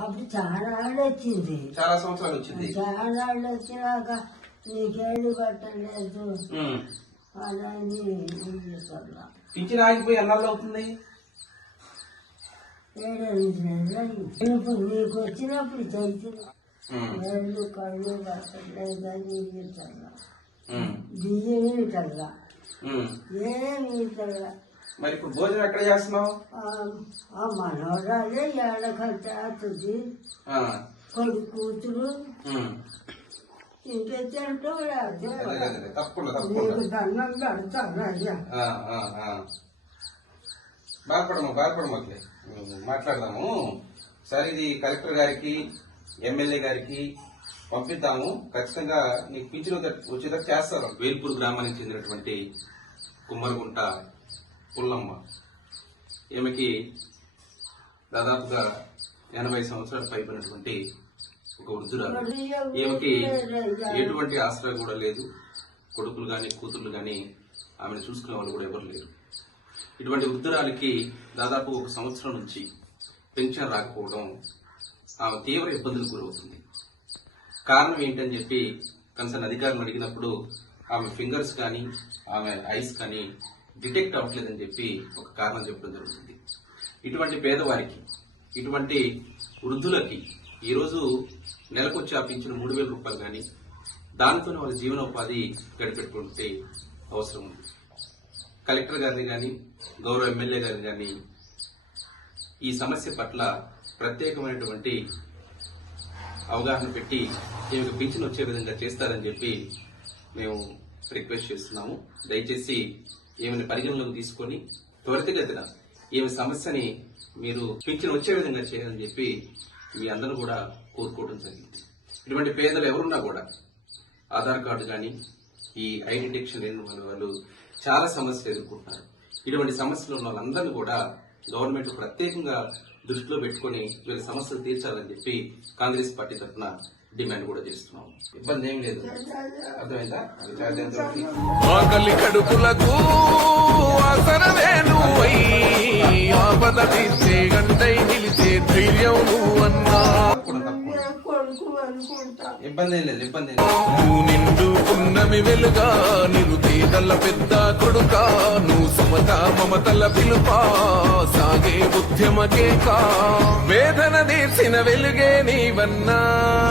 అప్పుడు చాలా వచ్చింది, చాలా సంవత్సరాలు వచ్చింది. చాలా వచ్చినాక నీకేళ్ళు పట్టలేదు అని పింఛన్ ఆగిపోయి ఎన్నాళ్ళు అవుతుంది? 7-8 నెలలు. ఇప్పుడు నీకు వచ్చినప్పుడు చేసిన ఏళ్ళు కళ్ళు పట్టలేదు అని బియ్యం ఇటల్లా ఏం ఇటల్లా. మరి ఇప్పుడు భోజనం ఎక్కడ చేస్తున్నావు? మనోరాలే ఏడకట్టుంది, కొడుకు కూతురు ఇంకే దండం కడతానయ్యా. బాధపడమాకే మాట్లాడదాము. సరే, ఇది కలెక్టర్ గారికి ఎమ్మెల్యే గారికి పంపిద్దాము. ఖచ్చితంగా నీకు పింఛను వచ్చేదాకా చేస్తారు. వేల్పూర్ గ్రామానికి చెందినటువంటి కుమ్మరగుంట పుల్లమ్మ, ఈమెకి దాదాపుగా 80 సంవత్సరాలు పైబడినటువంటి ఒక వృద్ధురాలు. ఈమెకి ఎటువంటి ఆశ్రయం కూడా లేదు. కొడుకులు గాని కూతుర్లు గాని ఆమెను చూసుకునే వాళ్ళు కూడా ఎవరు లేరు. ఇటువంటి వృద్ధురాలికి దాదాపు 1 సంవత్సరం నుంచి పెన్షన్ రాకపోవడం ఆమె తీవ్ర ఇబ్బందులకు గురవుతుంది. కారణం ఏంటని చెప్పి కన్సర్న్ అధికారులు అడిగినప్పుడు ఆమె ఫింగర్స్ కానీ ఆమె ఐస్ కానీ డిటెక్ట్ అవ్వట్లేదని చెప్పి ఒక కారణం చెప్పడం జరుగుతుంది. ఇటువంటి పేదవారికి, ఇటువంటి వృద్ధులకి ఈరోజు నెలకొచ్చి ఆ పింఛను 3,000 రూపాయలు కానీ దానితోనే వాళ్ళ జీవనోపాధి గడిపెట్టుకుంటే అవసరం ఉంది. కలెక్టర్ గారిని కానీ గౌరవ ఎమ్మెల్యే గారిని కానీ ఈ సమస్య పట్ల ప్రత్యేకమైనటువంటి అవగాహన పెట్టి ఈమెకు పింఛను వచ్చే విధంగా చేస్తారని చెప్పి మేము రిక్వెస్ట్ చేస్తున్నాము. దయచేసి ఈమెను పరిగణలోకి తీసుకొని త్వరితగతిన ఈమె సమస్యని మీరు పింఛను వచ్చే విధంగా చేయాలని చెప్పి మీ అందరూ కూడా కోరుకోవడం జరిగింది. ఇటువంటి పేదలు ఎవరున్నా కూడా ఆధార్ కార్డు కానీ ఈ ఐ డిటెక్షన్ లేని వాళ్ళు చాలా సమస్యలు ఎదుర్కొంటున్నారు. ఇటువంటి సమస్యలు ఉన్న వాళ్ళందరినీ కూడా గవర్నమెంట్ ప్రత్యేకంగా దృష్టిలో పెట్టుకుని వీళ్ళ సమస్యలు తీర్చాలని చెప్పి కాంగ్రెస్ పార్టీ తరఫున డిమాండ్ కూడా చేస్తున్నాం. ఇబ్బంది ఏం లేదు, అర్థమైందా? ఆకలి కడుపులకు ఇబ్బంది ఏం లేదు, ఇబ్బంది నువ్వు నిండుకున్నమి వెలుగా నిరుపేదల పెద్ద కొడుకా, నువ్వు సమత మమతల పిలుపా సాగే ఉద్యమకే కా వేదన తీర్చిన వెలుగే నీవన్నా.